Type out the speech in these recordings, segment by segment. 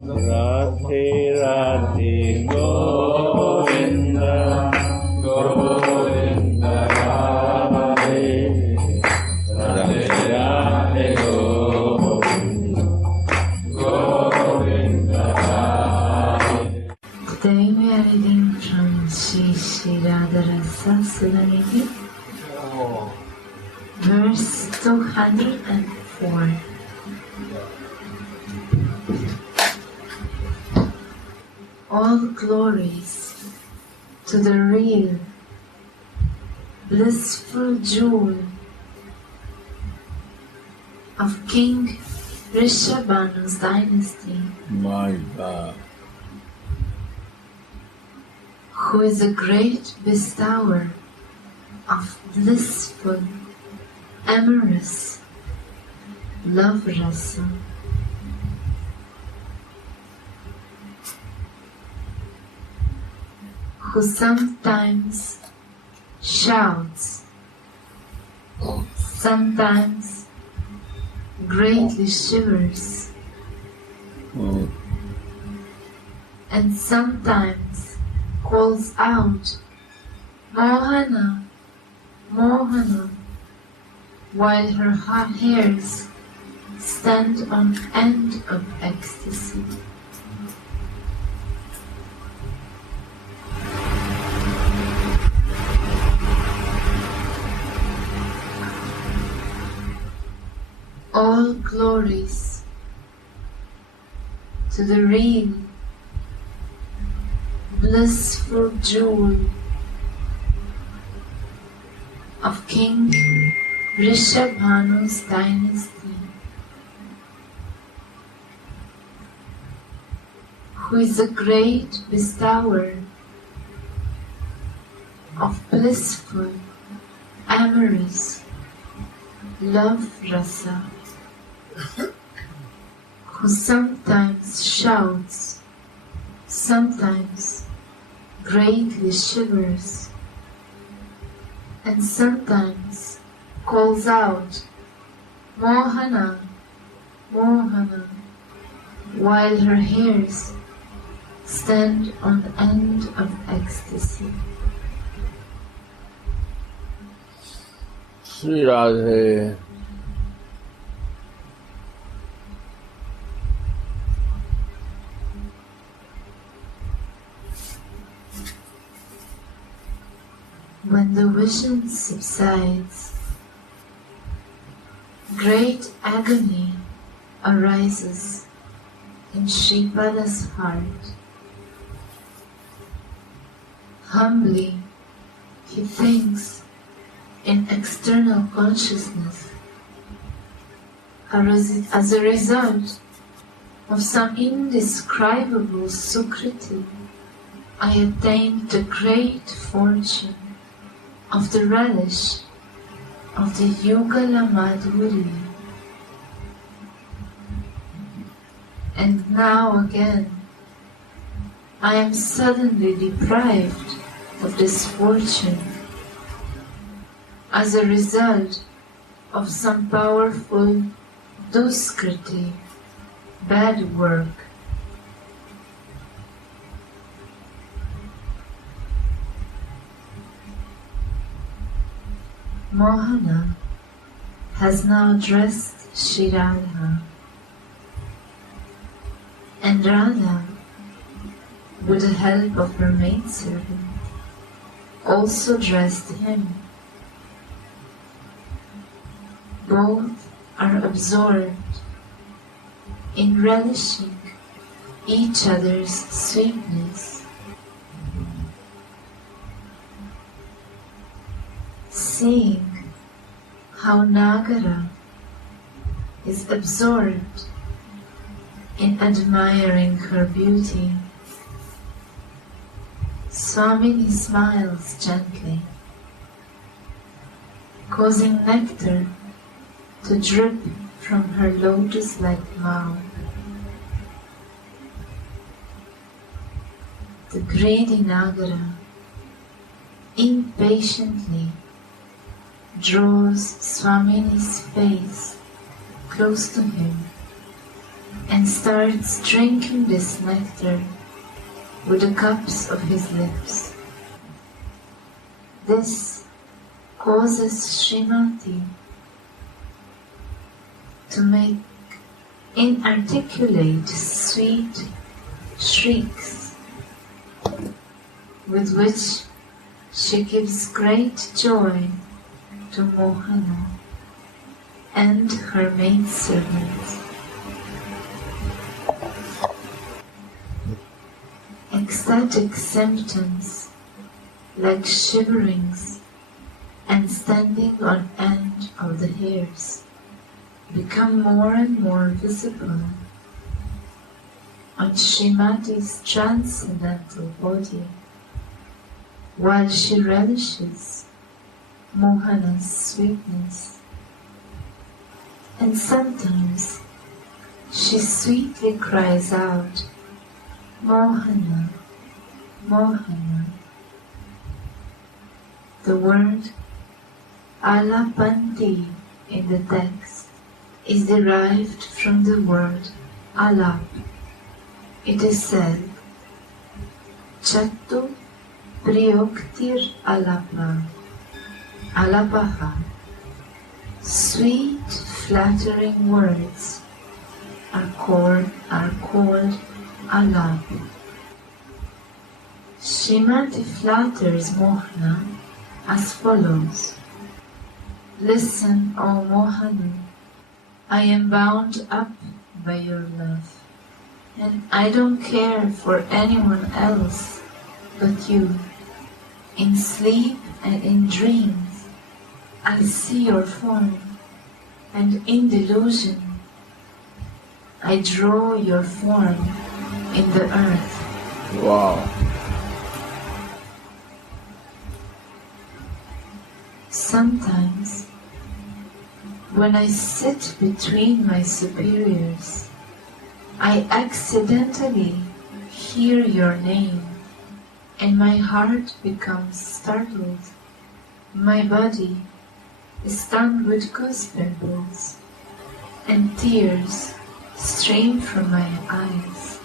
Radhe Radhe Govinda Govinda Radhe Radhe Radhe Govinda Govinda Radhe. Today we are reading from Shri Radha Rasa Sudhanidhi, verse 204. All glories to the real, blissful jewel of King Rishabhanu's dynasty, My God. who is a great bestower of blissful, amorous love rasa. Who sometimes shouts, sometimes greatly shivers, and sometimes calls out, Mohana, Mohana, while her hairs stand on end of ecstasy. All glories to the real, blissful jewel of King Rishabhanu's dynasty, who is a great bestower of blissful, amorous love rasa, who sometimes shouts, sometimes greatly shivers, and sometimes calls out, Mohana, Mohana, while her hairs stand on the end of ecstasy. Sri Radhe. When the vision subsides, great agony arises in Shripada's heart. Humbly, he thinks in external consciousness. As a result of some indescribable sukriti, I attained the great fortune of the relish of the Yugala Madhuri. And now again, I am suddenly deprived of this fortune as a result of some powerful duskriti, bad work. Mohana has now dressed Shri Radha, and Radha, with the help of her maidservant, also dressed him. Both are absorbed in relishing each other's sweetness. Seeing how Nagara is absorbed in admiring her beauty, Swamini smiles gently, causing nectar to drip from her lotus-like mouth. The greedy Nagara impatiently draws Swamini's face close to him and starts drinking this nectar with the cups of his lips. This causes Srimati to make inarticulate, sweet shrieks, with which she gives great joy to Mohana and her maidservants. Ecstatic symptoms like shiverings and standing on end of the hairs become more and more visible on Srimati's transcendental body while she relishes Mohana's sweetness. And sometimes she sweetly cries out, Mohana, Mohana. The word alapanti in the text is derived from the word alap. It is said, Chattu priyoktir alapa, alapaha. Sweet, flattering words are called alap. Srimati flatters Mohana as follows. Listen, O Mohana, I am bound up by your love, and I don't care for anyone else but you. In sleep and in dreams, I see your form, and in delusion, I draw your form in the earth. Wow. Sometimes, when I sit between my superiors, I accidentally hear your name, and my heart becomes startled. My body is stung with goose pimples, and tears stream from my eyes,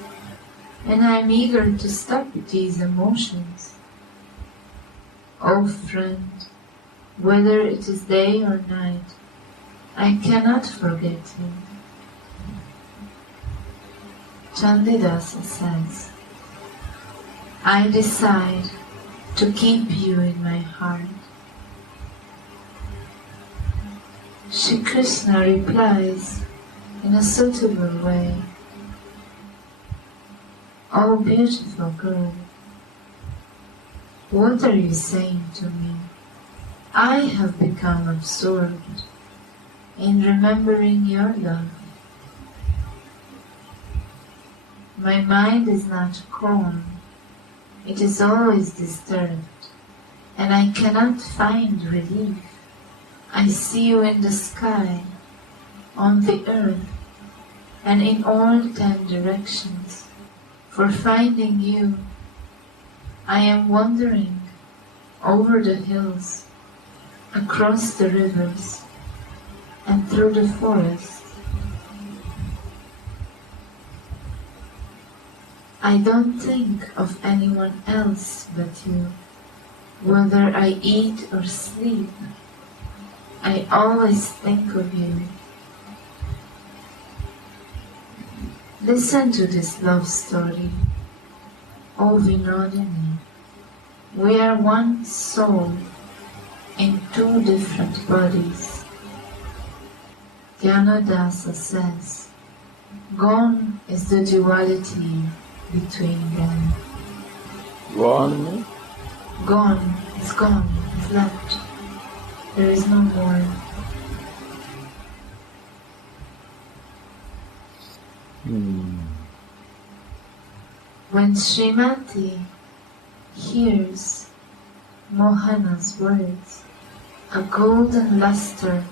and I am eager to stop these emotions. Oh friend, whether it is day or night, I cannot forget you. Chandidasa says, I decide to keep you in my heart. Shri Krishna replies in a suitable way, Oh beautiful girl, what are you saying to me? I have become absorbed in remembering your love. My mind is not calm, it is always disturbed, and I cannot find relief. I see you in the sky, on the earth, and in all 10 directions. For finding you, I am wandering over the hills, across the rivers, and through the forest. I don't think of anyone else but you. Whether I eat or sleep, I always think of you. Listen to this love story, O Vinodini. We are one soul in 2 different bodies. Dhanadasa says, gone is the duality between them. Gone? Gone is gone, is left. There is no more. When Srimati hears Mohana's words, a golden luster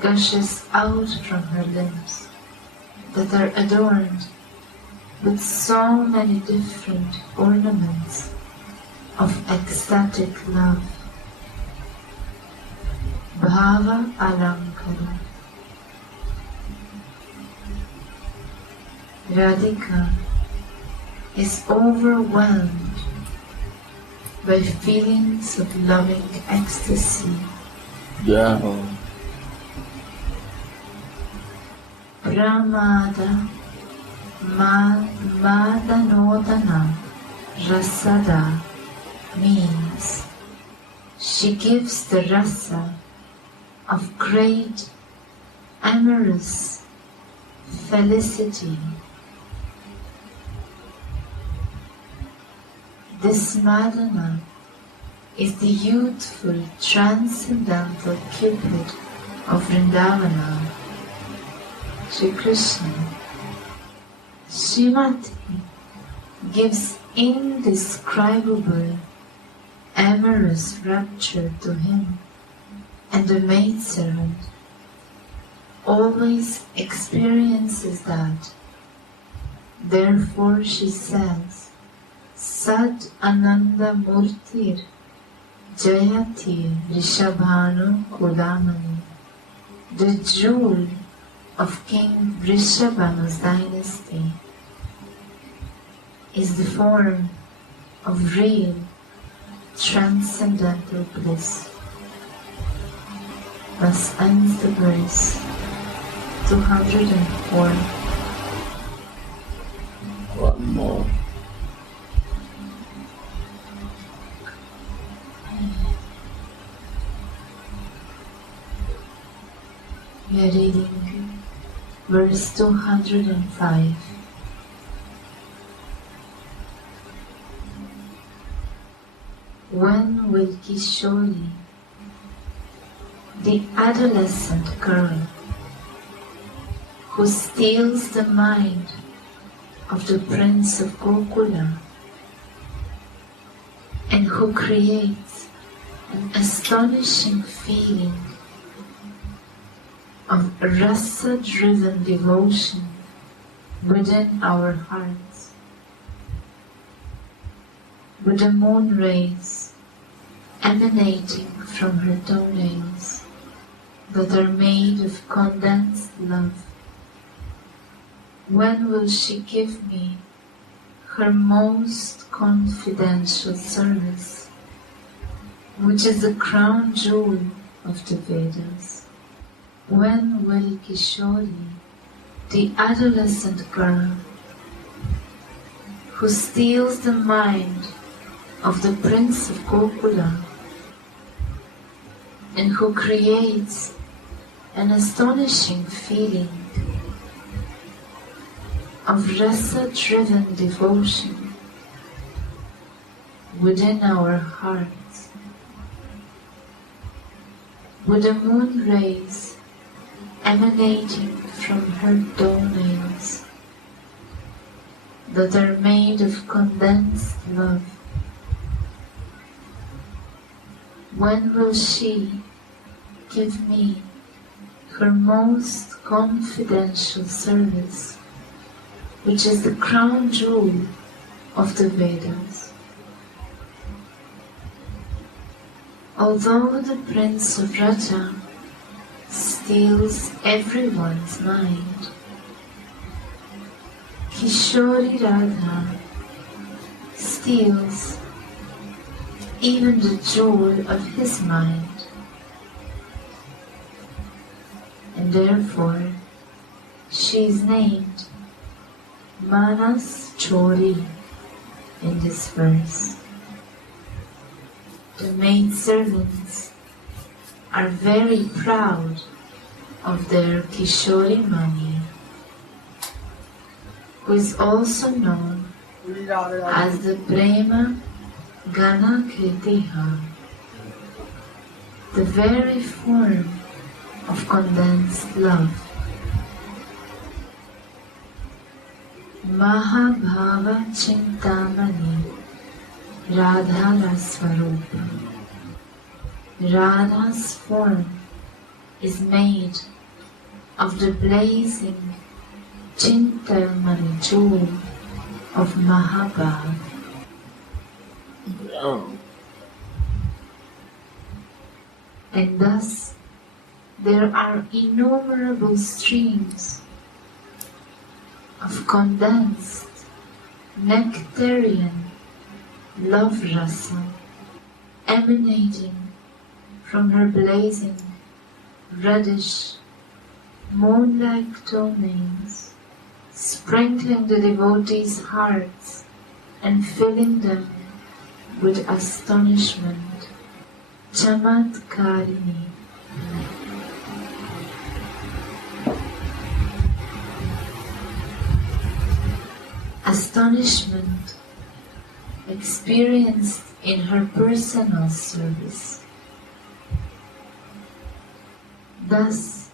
gushes out from her limbs that are adorned with so many different ornaments of ecstatic love. Bhava Alankara. Radhika is overwhelmed by feelings of loving ecstasy. Jao. Pramada Madanodana Rasada means she gives the rasa of great amorous felicity. This Madana is the youthful transcendental Cupid of Vrindavana, Shri Krishna. Srimati gives indescribable amorous rapture to him, and the maidservant always experiences that. Therefore she says, Sad Ananda Murtir Jayati Rishabhanu Kudamani. The jewel of King Vrishabhanu's dynasty is the form of real transcendental bliss. Thus ends the verse 204. One more. We are reading verse 205. When will Kishori, the adolescent girl who steals the mind of the Prince of Gokula and who creates an astonishing feeling of rasa-driven devotion within our hearts, with the moon rays emanating from her toenails that are made of condensed love. When will she give me her most confidential service, which is the crown jewel of the Vedas? When will Kishori, the adolescent girl who steals the mind of the Prince of Gokula and who creates an astonishing feeling of rasa-driven devotion within our hearts, with the moon rays emanating from her toenails that are made of condensed love? When will she give me her most confidential service, which is the crown jewel of the Vedas? Although the Prince of Radha steals everyone's mind, Kishori Radha steals even the jewel of his mind, and therefore she is named Manas Chori in this verse. The maidservants are very proud of their Kishori Mani, who is also known as the Prema Gana Kritiha, the very form of condensed love. Mahabhava Chintamani Radha Rasvarupa. Radha's form is made of the blazing Chintamani jewel of Mahabhava. Oh. And thus there are innumerable streams of condensed nectarian love rasa emanating from her blazing reddish moon-like toenails, sprinkling the devotees' hearts and filling them with astonishment. Chamatkarini. Astonishment experienced in her personal service. Thus,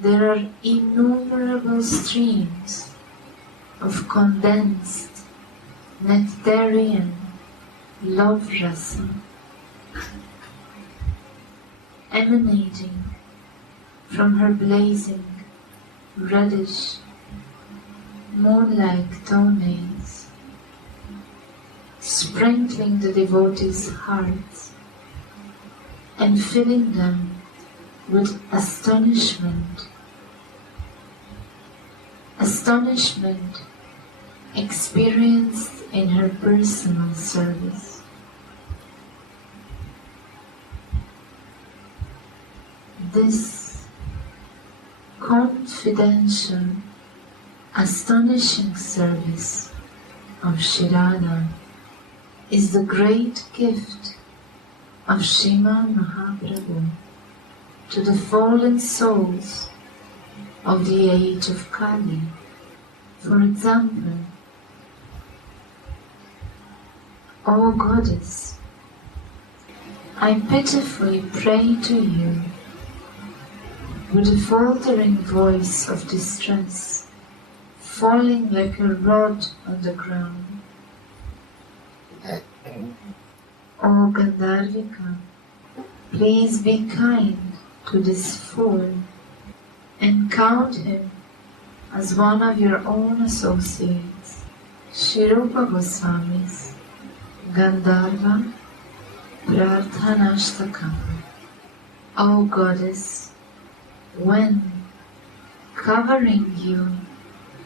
there are innumerable streams of condensed nectarian love rasa emanating from her blazing reddish moon-like toenails, sprinkling the devotees' hearts and filling them with astonishment. Astonishment experienced in her personal service. This confidential, astonishing service of Shri Radha is the great gift of Sriman Mahaprabhu to the fallen souls of the age of Kali. For example, O Goddess, I pitifully pray to you with a faltering voice of distress, falling like a rod on the ground. O Gandharvika, please be kind to this fool and count him as one of your own associates. Shri Rupa Goswami's Gandharva Prarthanashtakam. O Goddess, when, covering you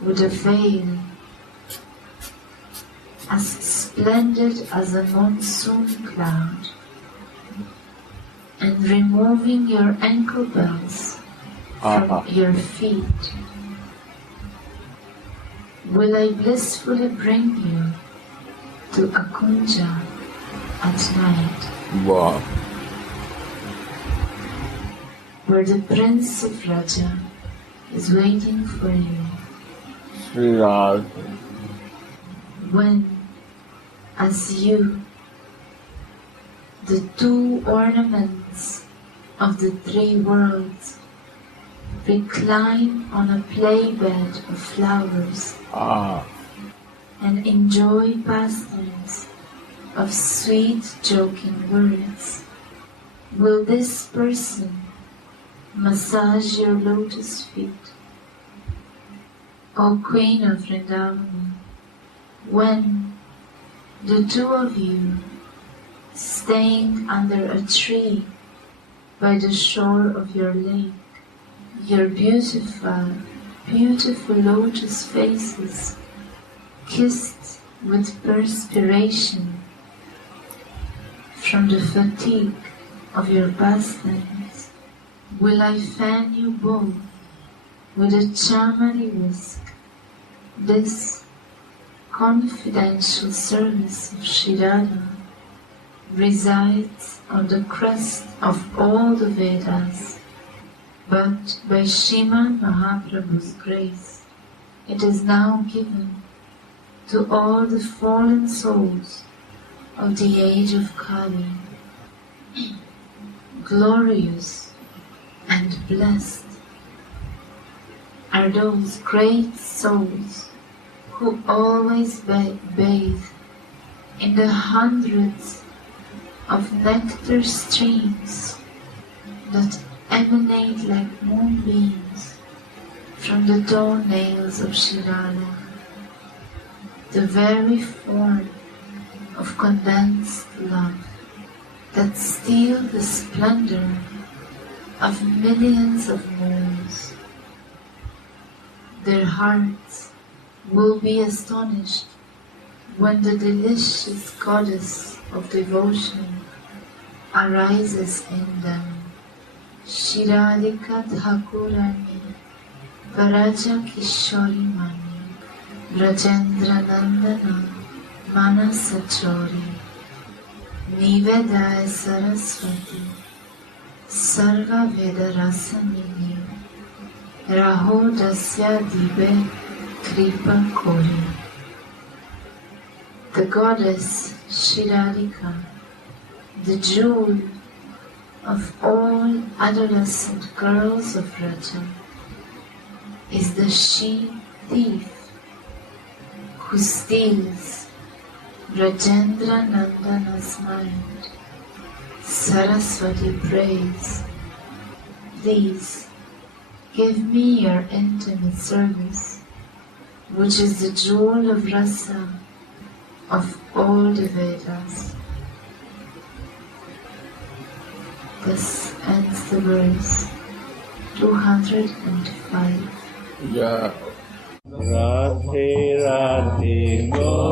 with a veil as splendid as a monsoon cloud, and removing your ankle bells from your feet, will I blissfully bring you to Akunja at night. Wow. Where the Prince of Raja is waiting for you. Sri Radha. When, as you, the two ornaments of the three worlds, recline on a play bed of flowers and enjoy pastimes of sweet joking words, will this person massage your lotus feet? O Queen of Vrindavan, when the two of you, staying under a tree by the shore of your lake, your beautiful, beautiful lotus faces, kissed with perspiration from the fatigue of your pastimes, will I fan you both with a chamari whisk. This confidential service of Shri Radha resides on the crest of all the Vedas, but by Sriman Mahaprabhu's grace, it is now given to all the fallen souls of the age of Kali. Glorious and blessed are those great souls who always bathe in the hundreds of nectar streams that emanate like moonbeams from the toenails of Shri Radha, the very form of condensed love that steal the splendor of millions of moons. Their hearts will be astonished when the delicious goddess of devotion arises in them. Shiralika Thakurani Varaja Kishori Mani Rajendra Nandana Manasachori Nivedaya Saraswati Sarva Veda Rasamini Raho Dasya Dibe Kripa Kori. The goddess Shiralika, the jewel of all adolescent girls of Raja, is the she-thief who steals Rajendra Nandana's mind. Saraswati prays, please give me your intimate service, which is the jewel of Rasa of all the Vedas. This ends the verse 205. Yeah. Radhe Radhe Go